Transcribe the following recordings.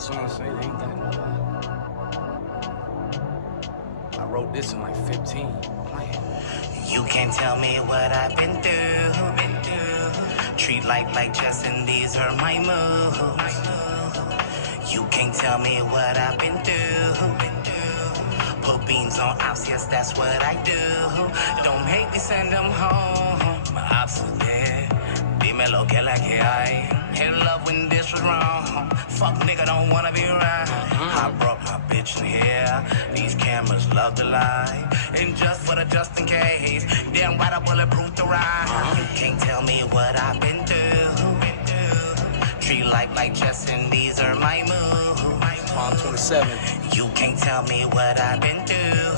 that song say? They ain't got no vibe. I wrote this in like 15. Playing. You can't tell me what I've been through. Treat life like chess and these are my moves. You can't tell me what I've been through. Put beans on ops, yes, that's what I do. Don't make me send them home. My ops is dead. Dime lo que la que hay. Hit love when this was wrong. Fuck nigga, don't wanna be right. I brought my bitch in here. These cameras love to lie. And just for the just in case. Damn right, I bulletproof the ride. You can't tell me what I've been through. Treat life like chess and these are my moves. Palm 27. You can't tell me what I've been through.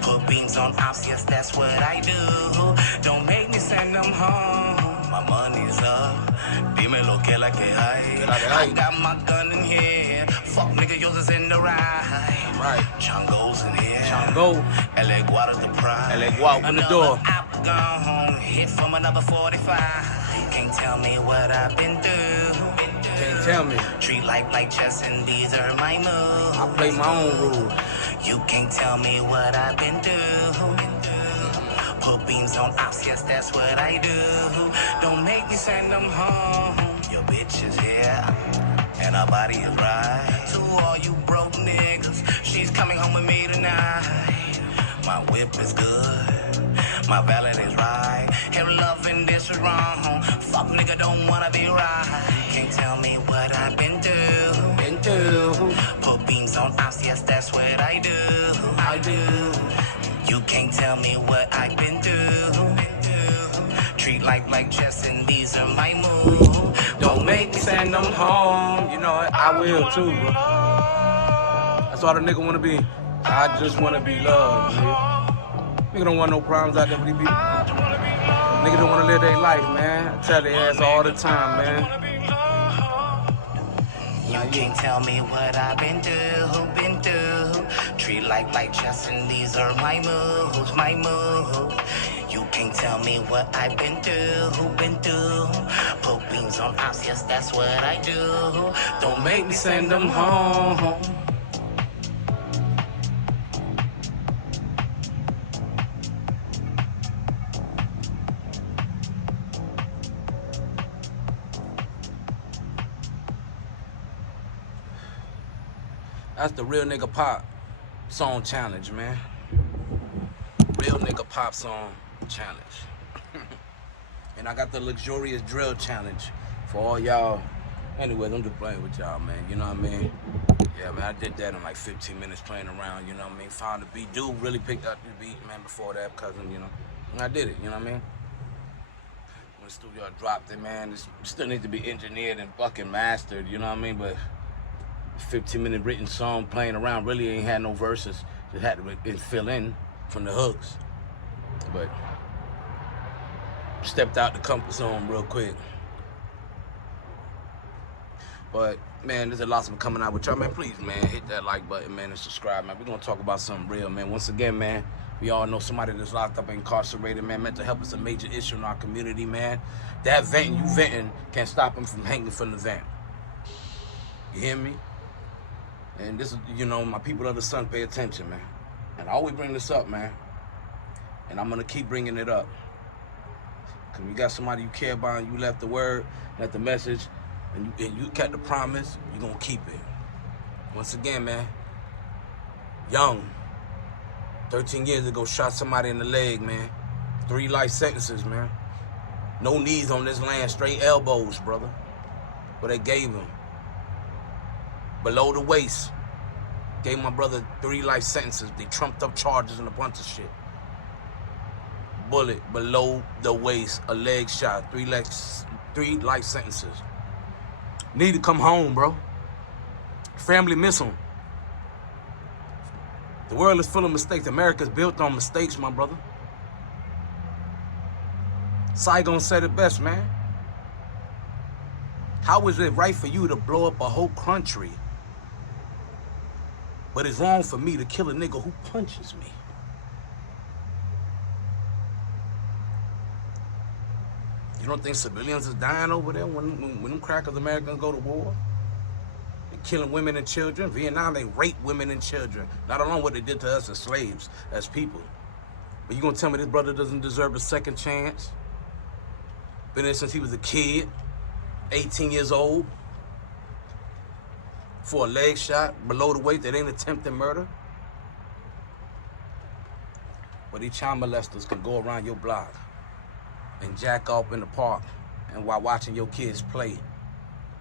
Put beans on ops, yes, that's what I do. Don't make me send them home. My money's up. Dime lo que la que hay. I got my gun in here. Fuck nigga, yours is in the ride. Right. Chango's in here. Chango. LA Guada's the pride. LA Guad, open the door. Apple gone. Hit from another 45. You can't tell me what I've been through. Can't tell me. Treat life like chess and these are my moves. I play my own rules. You can't tell me what I've been through. Put beams on ops, yes, that's what I do. Don't make me send them home. Your bitch is here, and her body is right. To all you broke niggas, she's coming home with me tonight. My whip is good, my valet is right. Have love and this is wrong. Fuck nigga, don't wanna be right. Can't tell me what I've been through. Been through. Put beams on ops, yes, that's what I do. I do. You can't tell me what I've been through. Treat life like chess and these are my moves. Don't make me send them home. You know what? I will too, bro. That's all the nigga wanna be. I just wanna be loved, nigga. Nigga don't want no problems out there with these people. Nigga don't wanna live their life, man. I tell their ass all the time, man. You can't tell me what I've been through, been through. Treat life like chess and these are my moves, my moves. You can't tell me what I've been through, been through. Put beams on ops, yes, that's what I do. Don't make me send them home. That's the Real Nigga Pop song challenge, man. Real Nigga Pop song challenge. And I got the Luxurious Drill challenge for all y'all. Anyways, I'm just playing with y'all, man. You know what I mean? Yeah, man, I did that in like 15 minutes playing around, you know what I mean? Found the beat. Dude really picked up the beat, man, before that, cousin, you know. And I did it, you know what I mean? When the studio dropped it, man, it still needs to be engineered and fucking mastered, you know what I mean? But 15-minute written song playing around really ain't had no verses. Just had to fill in from the hooks. But stepped out the comfort zone real quick. But man, there's a lot of coming out with y'all, man. Please, man, hit that like button, man, and subscribe, man. We're gonna talk about something real, man. Once again, man, we all know somebody that's locked up and incarcerated, man. Mental health is a major issue in our community, man. That venting can't stop him from hanging from the vent. You hear me? And this is, you know, my people of the sun, pay attention, man. And I always bring this up, man. And I'm gonna keep bringing it up. Cause you got somebody you care about and you left the word, left the message, and you kept the promise, you're gonna keep it. Once again, man, young, 13 years ago, shot somebody in the leg, man. 3 life sentences, man. No knees on this land, straight elbows, brother. But they gave him. Below the waist, gave my brother 3 life sentences. They trumped up charges and a bunch of shit. Bullet below the waist, a leg shot, 3 life sentences. Need to come home, bro. Family miss him. The world is full of mistakes. America's built on mistakes, my brother. Saigon said it best, man. How is it right for you to blow up a whole country, but it's wrong for me to kill a nigga who punches me? You don't think civilians is dying over there when them crackers Americans go to war? killing women and children. Vietnam, they rape women and children. Not alone what they did to us as slaves, as people. But you gonna tell me this brother doesn't deserve a second chance? Been there since he was a kid, 18 years old, for a leg shot below the waist that ain't attempted murder. But these child molesters can go around your block and jack off in the park and while watching your kids play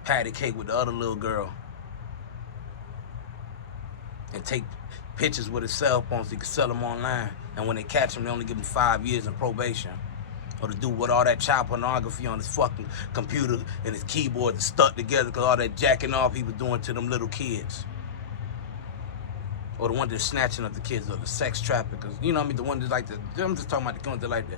patty cake with the other little girl and take pictures with his cell phone so he can sell them online. And when they catch him, they only give him 5 years in probation. Or to do with all that child pornography on his fucking computer and his keyboard stuck together because all that jacking off he was doing to them little kids. Or the one that's snatching up the kids, or the sex traffickers. You know what I mean? The one that like to, I'm just talking about the ones that like to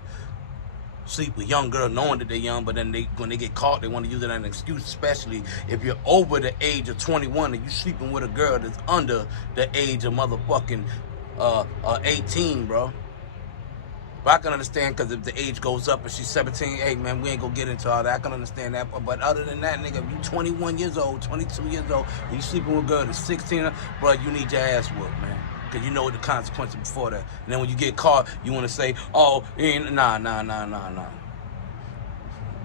sleep with young girls knowing that they're young, but then when they get caught, they want to use it as an excuse, especially if you're over the age of 21 and you sleeping with a girl that's under the age of motherfucking 18, bro. But I can understand, because if the age goes up and she's 17, hey, man, we ain't gonna get into all that. I can understand that. But other than that, nigga, if you 21 years old, 22 years old, and you sleeping with a girl that's 16, bro, you need your ass whooped, man. Because you know what the consequences before that. And then when you get caught, you want to say, oh, nah.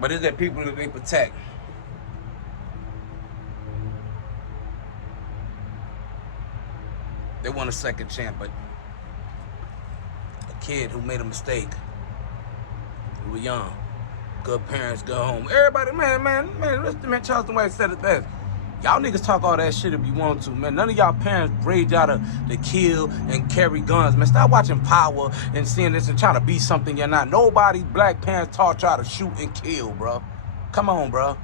But it's that people that they protect. They want a second chance, but a kid who made a mistake, who was young, good parents, go home. Everybody, man, listen, man, Charleston White said it best. Y'all niggas talk all that shit if you want to, man. None of y'all parents raised y'all to kill and carry guns, man. Stop watching Power and seeing this and trying to be something you're not. Nobody black parents taught y'all to shoot and kill, bro. Come on, bro.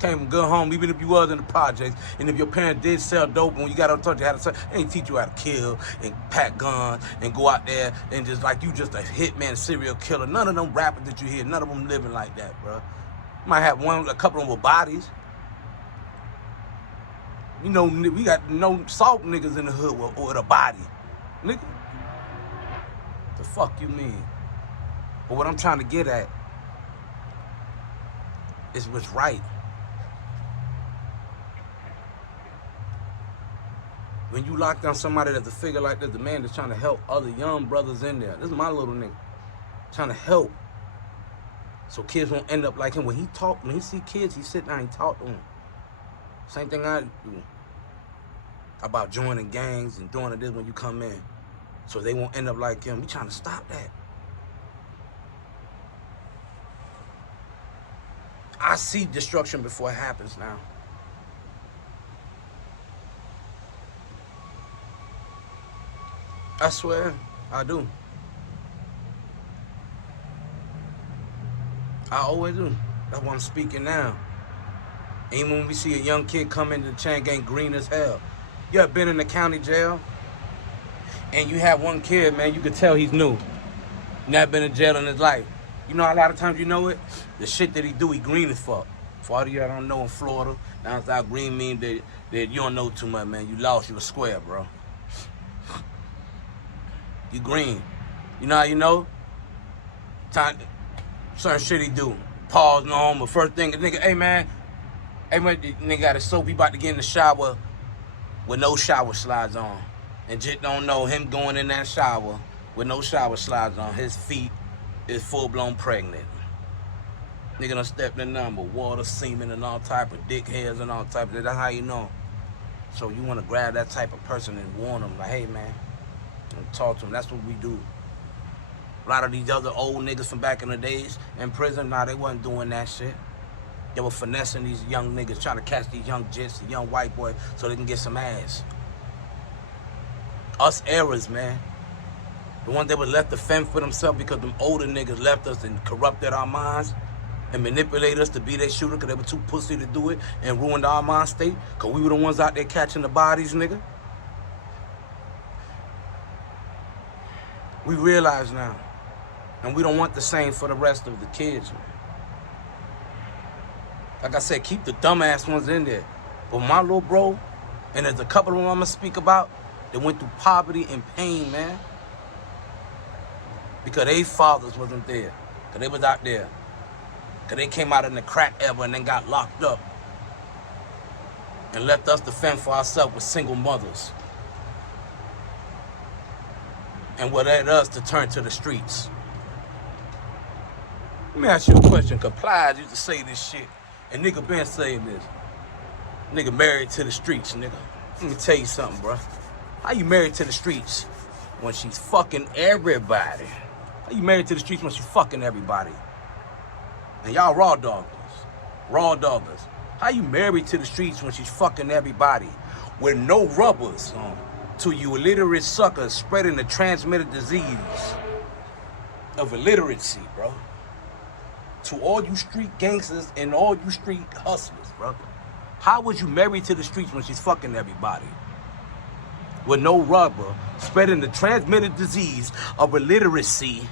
Can't even go home, even if you was in the projects. And if your parents did sell dope, when you got on touch, you had to sell, they ain't teach you how to kill and pack guns and go out there and just like you just a hitman, serial killer. None of them rappers that you hear, none of them living like that, bro. You might have a couple of them with bodies. You know, we got no soft niggas in the hood with a body. Nigga, the fuck you mean? But what I'm trying to get at is what's right. When you lock down somebody that's a figure like this, the man that's trying to help other young brothers in there. This is my little nigga. Trying to help. So kids won't end up like him. When he see kids, he sit down and talk to them. Same thing I do. About joining gangs and doing this when you come in. So they won't end up like him. We trying to stop that. I see destruction before it happens now. I swear, I do. I always do. That's why I'm speaking now. Even when we see a young kid come into the chain gang green as hell. You ever been in the county jail? And you have one kid, man, you could tell he's new. Never been in jail in his life. You know, a lot of times you know it? The shit that he do, he green as fuck. For all of you I don't know in Florida, down south, green mean that you don't know too much, man. You lost, you a square, bro. You green. You know how you know? Certain shit he do. Pause, no home, but first thing, nigga, hey man, nigga got a soap, he about to get in the shower with no shower slides on. And just don't know him going in that shower with no shower slides on. His feet is full-blown pregnant. Nigga done stepped in number, water, semen, and all type of dick hairs and all type of, that's how you know. So you want to grab that type of person and warn them, like, hey man, and talk to them. That's what we do. A lot of these other old niggas from back in the days in prison, nah, they wasn't doing that shit. They were finessing these young niggas, trying to catch these young jits, the young white boy, so they can get some ass. Us eras, man. The ones that was left to fend for themselves because them older niggas left us and corrupted our minds and manipulated us to be their shooter because they were too pussy to do it and ruined our mind state because we were the ones out there catching the bodies, nigga. We realize now. And we don't want the same for the rest of the kids, man. Like I said, keep the dumbass ones in there. But my little bro, and there's a couple of them I'm gonna speak about, that went through poverty and pain, man. Because their fathers wasn't there. Because they was out there. Because they came out in the crack era and then got locked up. and left us to fend for ourselves with single mothers. And what led us to turn to the streets. Let me ask you a question, cause Plies used to say this shit, and nigga been saying this. Nigga married to the streets, nigga. Let me tell you something, bro. How you married to the streets when she's fucking everybody? How you married to the streets when she's fucking everybody? And y'all raw doggers. Raw doggers. How you married to the streets when she's fucking everybody with no rubbers on? To you illiterate suckers spreading the transmitted disease of illiteracy, bro. To all you street gangsters and all you street hustlers, bro. How was you married to the streets when she's fucking everybody? With no rubber, spreading the transmitted disease of illiteracy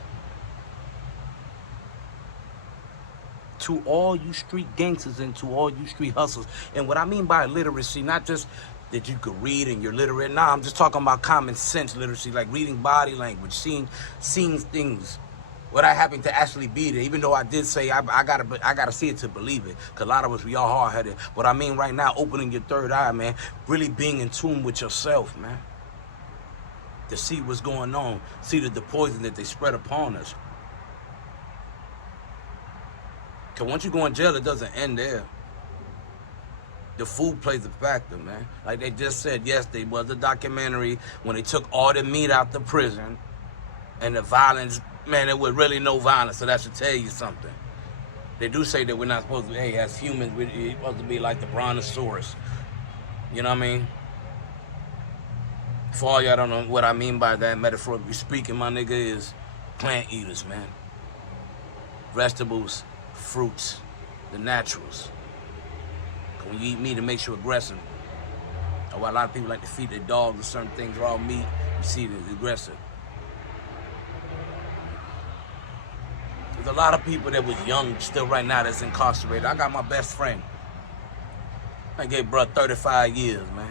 to all you street gangsters and to all you street hustlers. And what I mean by illiteracy, not just that you could read and you're literate. Nah, I'm just talking about common sense literacy, like reading body language, seeing things without having to actually be there. Even though I did say I gotta see it to believe it, cause a lot of us, we all hard-headed. But I mean right now, opening your third eye, man, really being in tune with yourself, man, to see what's going on, see the poison that they spread upon us. Cause once you go in jail, it doesn't end there. The food plays a factor, man. Like they just said yesterday, was a documentary when they took all the meat out the prison and the violence, man, there was really no violence, so that should tell you something. They do say that we're not supposed to, hey, as humans, we're supposed to be like the brontosaurus. You know what I mean? For all y'all don't know what I mean by that, metaphorically speaking, my nigga, is plant eaters, man. Vegetables, fruits, the naturals. When you eat meat, it makes you aggressive. Or why a lot of people like to feed their dogs or certain things, raw meat, you see the aggressive. There's a lot of people that was young still right now that's incarcerated. I got my best friend. I gave bruh 35 years, man.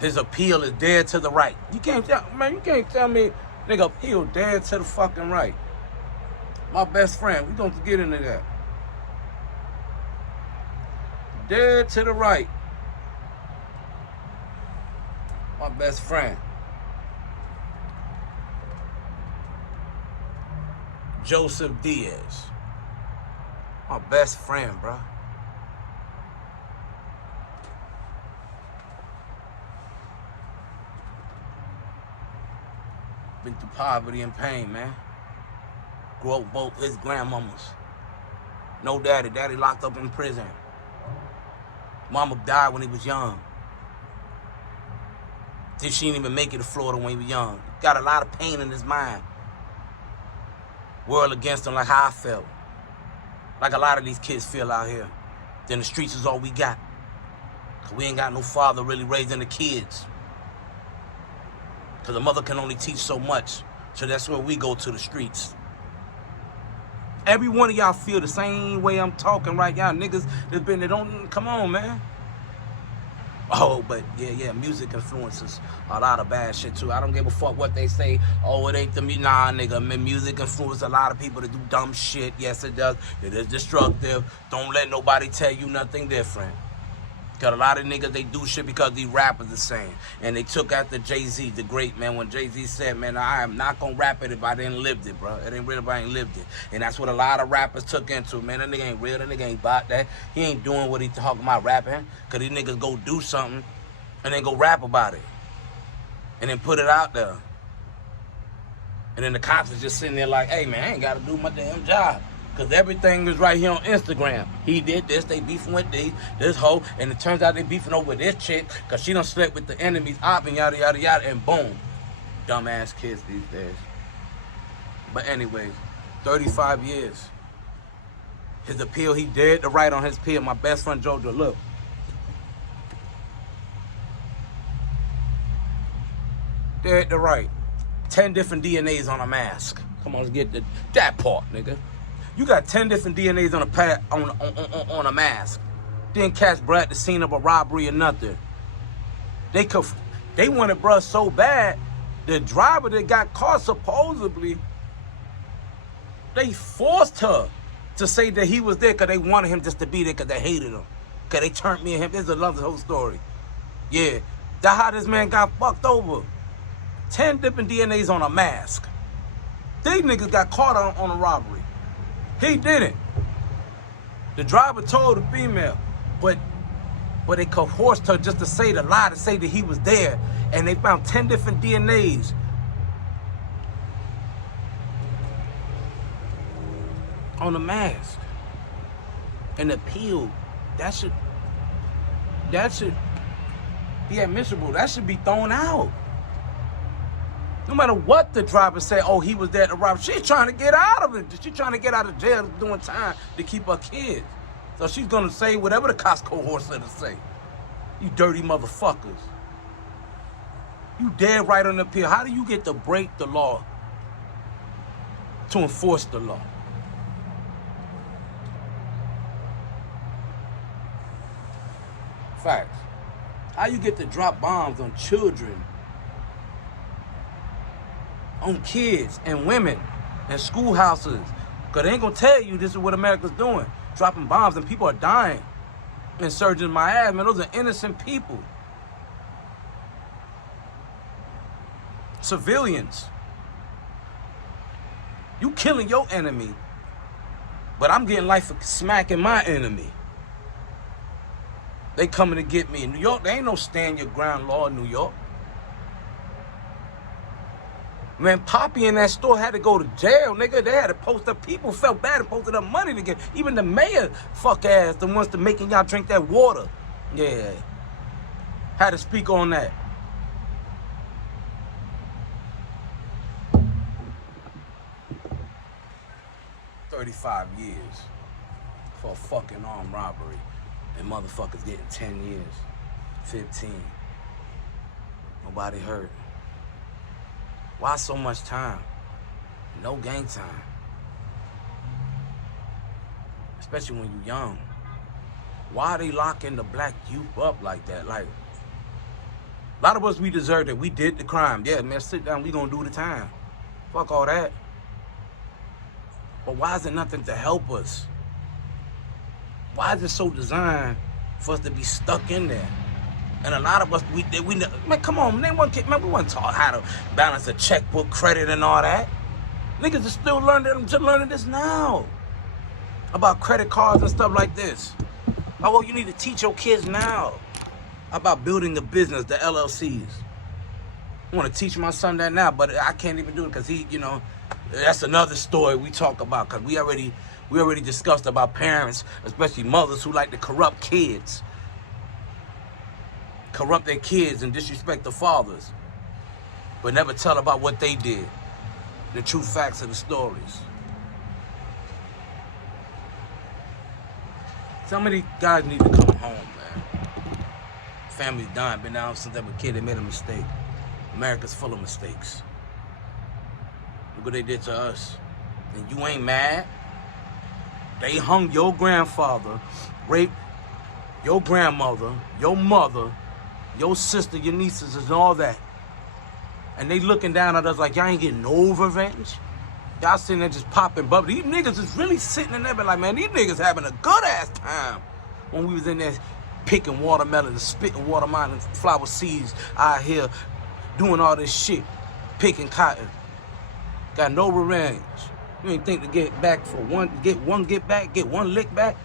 His appeal is dead to the right. You can't tell me, nigga, appeal dead to the fucking right. My best friend, we gonna get into that. Dead to the right. My best friend. Joseph Diaz. My best friend, bro. Been through poverty and pain, man. Grew up with both his grandmamas. No daddy. Daddy locked up in prison. Mama died when he was young. She didn't even make it to Florida when he was young. Got a lot of pain in his mind. World against him, like how I felt. Like a lot of these kids feel out here. Then the streets is all we got. Cause we ain't got no father really raising the kids. Cause a mother can only teach so much. So that's where we go to the streets. Every one of y'all feel the same way I'm talking right now. Niggas that been, they don't, come on, man. Oh, but yeah, music influences a lot of bad shit too. I don't give a fuck what they say. Oh, it ain't the music. Nah, nigga, music influences a lot of people to do dumb shit. Yes, it does. It is destructive. Don't let nobody tell you nothing different. Cause a lot of niggas, they do shit because these rappers are saying. And they took after Jay-Z, the great man, when Jay-Z said, man, I am not gonna rap it if I didn't live it, bro. It ain't real if I ain't lived it. And that's what a lot of rappers took into. Man, that nigga ain't real, that nigga ain't about that. He ain't doing what he talking about rapping. Cause these niggas go do something and then go rap about it. And then put it out there. And then the cops is just sitting there like, hey man, I ain't gotta do my damn job. Cause everything is right here on Instagram. He did this, they beefing with this hoe, and it turns out they beefing over this chick, cause she done slept with the enemy's op and yada yada yada, and boom. Dumbass kids these days. But anyways, 35 years. His appeal, he dead to right on his appeal. My best friend Jojo, look. Dead to right. 10 different DNAs on a mask. Come on, let's get that part, nigga. You got 10 different DNAs on a mask. Didn't catch bruh at the scene of a robbery or nothing. They wanted bruh so bad, the driver that got caught supposedly, they forced her to say that he was there because they wanted him just to be there because they hated him. Because they turned me and him. This is another whole story. Yeah, that's how this man got fucked over. 10 different DNAs on a mask. These niggas got caught on a robbery. He didn't. The driver told the female, but they coerced her just to say the lie, to say that he was there. And they found 10 different DNAs on the mask. And the appeal, that should be admissible. That should be thrown out. No matter what the driver said, oh, he was there to rob. She's trying to get out of it. She's trying to get out of jail doing time to keep her kids. So she's going to say whatever the Costco cohort said to say. You dirty motherfuckers. You dead right on the appeal. How do you get to break the law to enforce the law? Facts. How you get to drop bombs on children, on kids and women and schoolhouses? Because they ain't going to tell you this is what America's doing. Dropping bombs and people are dying. Insurgents in my ass, man. Those are innocent people. Civilians. You killing your enemy, but I'm getting life for smacking my enemy. They coming to get me. In New York, there ain't no stand your ground law in New York. Man, Poppy in that store had to go to jail, nigga. They had to post up. People felt bad and posted up money to get. Even the mayor, fuck ass, the ones to making y'all drink that water. Yeah. Had to speak on that. $35 years for a fucking armed robbery. And motherfuckers getting 10 years, 15. Nobody hurt. Why so much time? No gang time. Especially when you're young. Why are they locking the black youth up like that? Like, a lot of us, we deserve it. We did the crime. Yeah, man, sit down. We gonna do the time. Fuck all that. But why is there nothing to help us? Why is it so designed for us to be stuck in there? And a lot of us, we man, come on, man, we weren't taught how to balance a checkbook, credit, and all that. Niggas are still learning this now. About credit cards and stuff like this. Oh, well, you need to teach your kids now about building the business, the LLCs. I want to teach my son that now, but I can't even do it because he, that's another story we talk about, because we already discussed about parents, especially mothers, who like to corrupt kids. Corrupt their kids and disrespect the fathers, but never tell about what they did, the true facts of the stories. Some of these guys need to come home, man. Families dying, been down since they were a kid, they made a mistake. America's full of mistakes. Look what they did to us. And you ain't mad? They hung your grandfather, raped your grandmother, your mother, your sister, your nieces, and all that. And they looking down at us like, y'all ain't getting no revenge? Y'all sitting there just popping bubble. These niggas is really sitting in there like, man, these niggas having a good ass time when we was in there picking watermelon and spitting watermelon flower seeds out here, doing all this shit, picking cotton. Got no revenge. You ain't think to get back for get one lick back?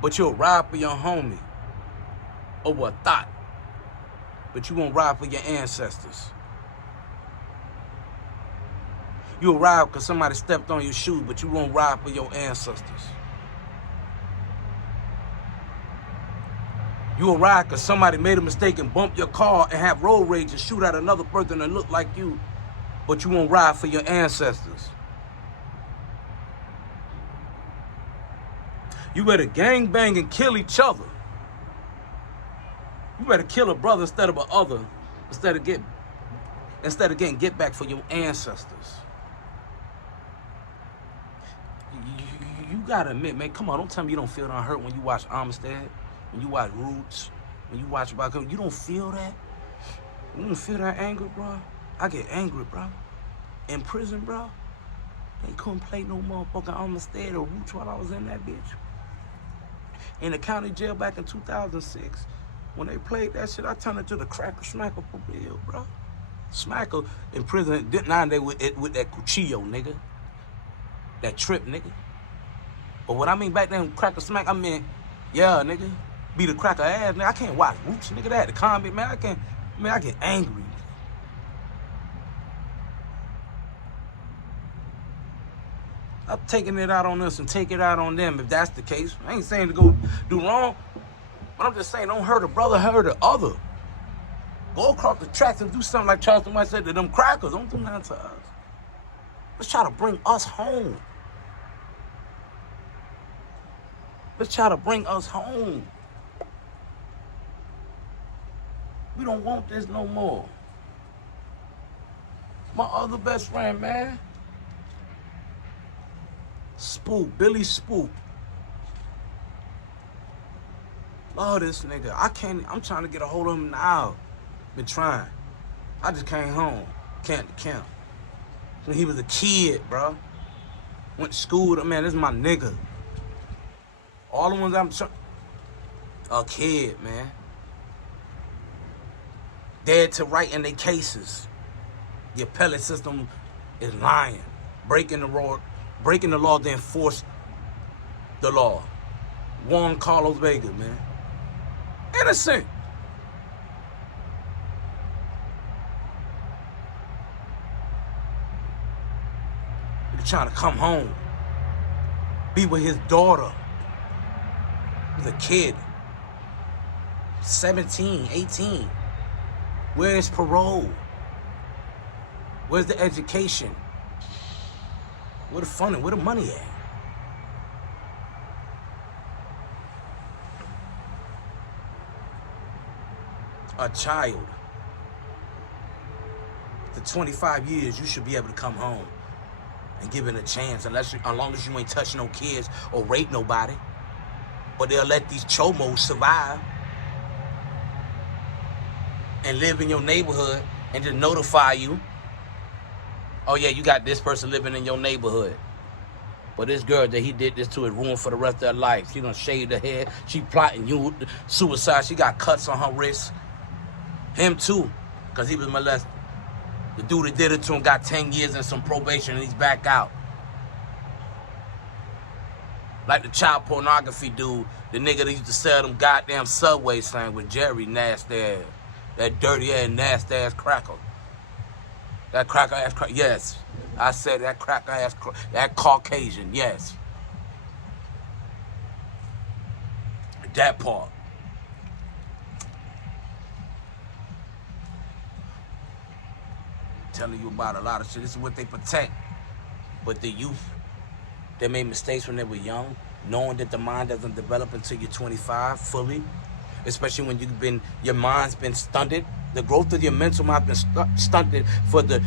But you'll ride for your homie over a thought. But you won't ride for your ancestors. You'll ride because somebody stepped on your shoe, but you won't ride for your ancestors. You'll ride because somebody made a mistake and bump your car and have road rage and shoot at another person that look like you, but you won't ride for your ancestors. You better gang bang and kill each other. You better kill a brother instead of a other, instead of getting get back for your ancestors. You gotta admit, man, come on, don't tell me you don't feel that hurt when you watch Amistad, when you watch Roots, when you watch about, you don't feel that? You don't feel that anger, bro? I get angry, bro. In prison, bro. They couldn't play no motherfucking Amistad or Roots while I was in that bitch. In the county jail back in 2006, when they played that shit, I turned into the cracker smacker for real, bro. Smacker in prison, now they with that cuchillo, nigga. That trip, nigga. But what I mean back then, cracker smack, I mean, yeah, nigga. Be the cracker ass, nigga. I can't watch Roots, nigga. That the comedy, man. I get angry. I'm taking it out on us and take it out on them if that's the case. I ain't saying to go do wrong, but I'm just saying don't hurt a brother, hurt the other. Go across the tracks and do something like Charleston White said to them crackers. Don't do nothing to us. Let's try to bring us home. Let's try to bring us home. We don't want this no more. My other best friend, man. Spook, Billy Spook. Love this nigga. I'm trying to get a hold of him now. Been trying. I just came home. Camp to camp. When he was a kid, bro. Went to school with him, man. This is my nigga. All the ones I'm trying. A kid, man. Dead to right in their cases. The appellate system is lying. Breaking the law to enforce the law. Juan Carlos Vega, man. Innocent. He's trying to come home. Be with his daughter. He's a kid. 17, 18. Where's parole? Where's the education? Where the fun and where the money at? A child. For 25 years, you should be able to come home and give it a chance, as long as you ain't touch no kids or rape nobody. But they'll let these chomos survive and live in your neighborhood and just notify you. Oh yeah, you got this person living in your neighborhood. But this girl that he did this to is ruined for the rest of her life. She done shaved her head. She plotting suicide. She got cuts on her wrist. Him too, because he was molested. The dude that did it to him got 10 years and some probation and he's back out. Like the child pornography dude, the nigga that used to sell them goddamn Subway signs with Jerry nasty ass. That dirty ass, nasty ass cracker. That cracker ass, yes. I said that cracker ass, that Caucasian, yes. That part. Telling you about a lot of shit. This is what they protect. But the youth, they made mistakes when they were young, knowing that the mind doesn't develop until you're 25 fully, especially when your mind's been stunted. The growth of your mental mind has been stunted for the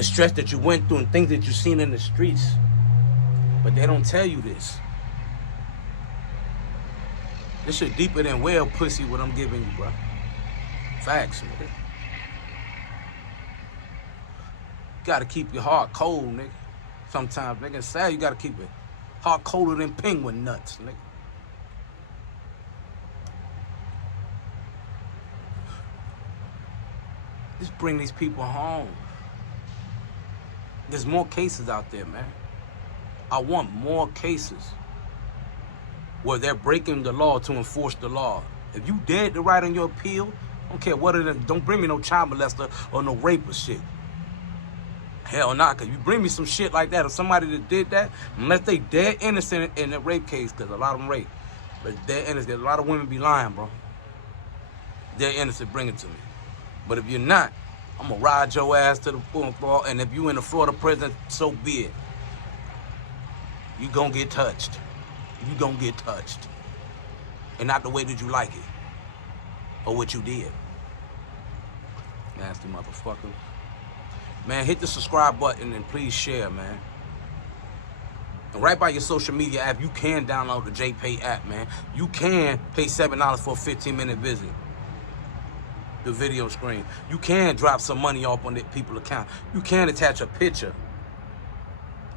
stress that you went through and things that you've seen in the streets. But they don't tell you this. This shit deeper than whale pussy what I'm giving you, bro. Facts, nigga. You gotta keep your heart cold, nigga. Sometimes, nigga, it's sad you gotta keep it heart colder than penguin nuts, nigga. Just bring these people home. There's more cases out there, man. I want more cases where they're breaking the law to enforce the law. If you dead to write on your appeal, I don't care what it is. Don't bring me no child molester or no rape or shit. Hell nah, cause you bring me some shit like that or somebody that did that, unless they dead innocent in a rape case, cause a lot of them rape. But they're innocent. A lot of women be lying, bro. They're innocent, bring it to me. But if you're not, I'm gonna ride your ass to the floor, and if you in the Florida prison, so be it. You gonna get touched. You gonna get touched. And not the way that you like it. Or what you did. Nasty motherfucker. Man, hit the subscribe button and please share, man. And right by your social media app, you can download the JPay app, man. You can pay $7 for a 15-minute visit. The video screen. You can drop some money off on the people's account. You can attach a picture.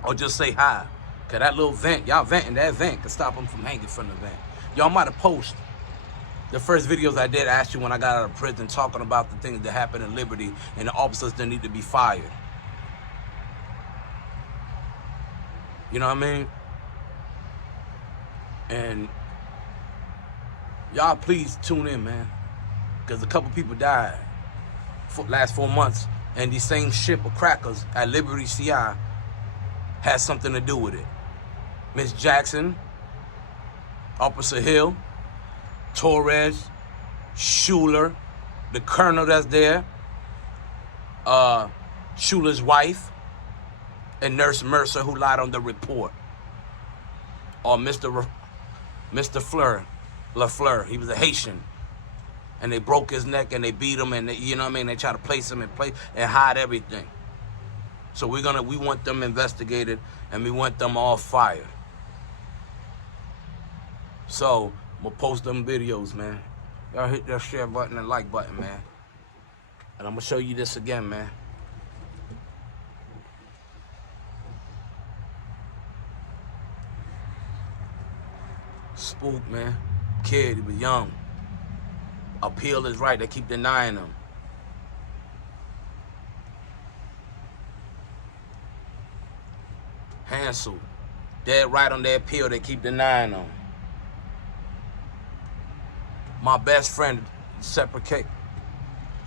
or just say hi. Cause that little vent, y'all venting, that vent can stop them from hanging from the vent. Y'all might have posted the first videos I did ask you when I got out of prison, talking about the things that happened in Liberty and the officers that need to be fired. You know what I mean? And y'all please tune in, man. Because a couple people died for last 4 months, and these same ship of crackers at Liberty CI has something to do with it. Miss Jackson, Officer Hill, Torres, Schuler, the colonel that's there, Schuler's wife, and Nurse Mercer, who lied on the report, or Mr. LaFleur. He was a Haitian, and they broke his neck and they beat him, and you know what I mean. They try to place him and hide everything. So we want them investigated, and we want them all fired. So I'm gonna post them videos, man. Y'all hit that share button and like button, man. And I'm gonna show you this again, man. Spook, man. Kid, he was young. Appeal is right. They keep denying him. Hansel, dead right on their appeal. They keep denying him. My best friend, separate cake.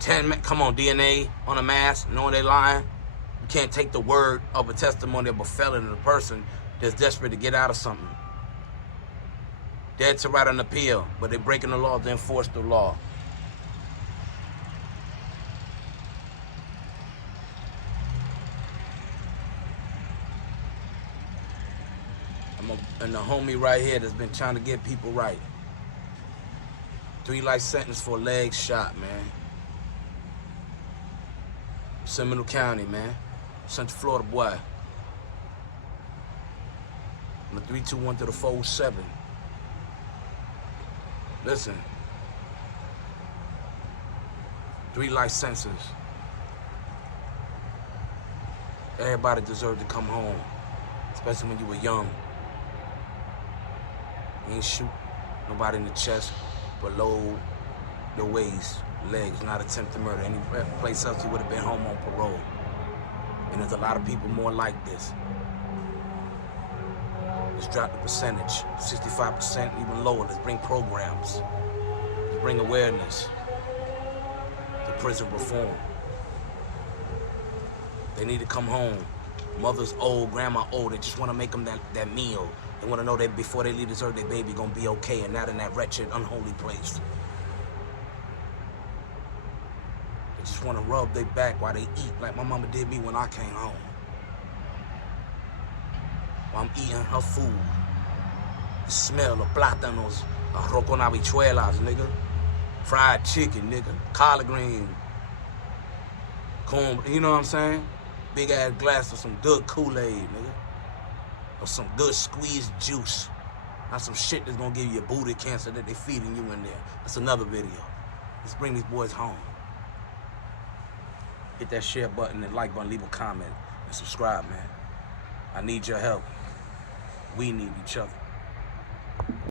10 men, come on, DNA on a mask, knowing they lying. You can't take the word of a testimony of a felon and a person that's desperate to get out of something. Dead to right on appeal, but they're breaking the law to enforce the law. And the homie right here that's been trying to get people right. 3 life sentence for a leg shot, man. Seminole County, man. Central Florida boy. On the 321 to the 407. Listen. 3 life sentences. Everybody deserves to come home, especially when you were young. You ain't shoot nobody in the chest, below the waist, legs, not attempt to murder. Any place else you would have been home on parole. And there's a lot of people more like this. Let's drop the percentage, 65%, even lower. Let's bring programs. Let's bring awareness to prison reform. They need to come home. Mother's old, grandma old. They just want to make them that meal. They want to know that before they leave this earth, their baby gonna be okay and not in that wretched, unholy place. They just want to rub their back while they eat, like my mama did me when I came home. While I'm eating her food. The smell of plátanos, arroz con habichuelas, nigga. Fried chicken, nigga. Collard green. Corn, you know what I'm saying? Big ass glass of some good Kool-Aid, nigga. Or some good squeezed juice. Not some shit that's gonna give you a booty cancer that they feeding you in there. That's another video. Let's bring these boys home. Hit that share button and like button, leave a comment, and subscribe, man. I need your help. We need each other.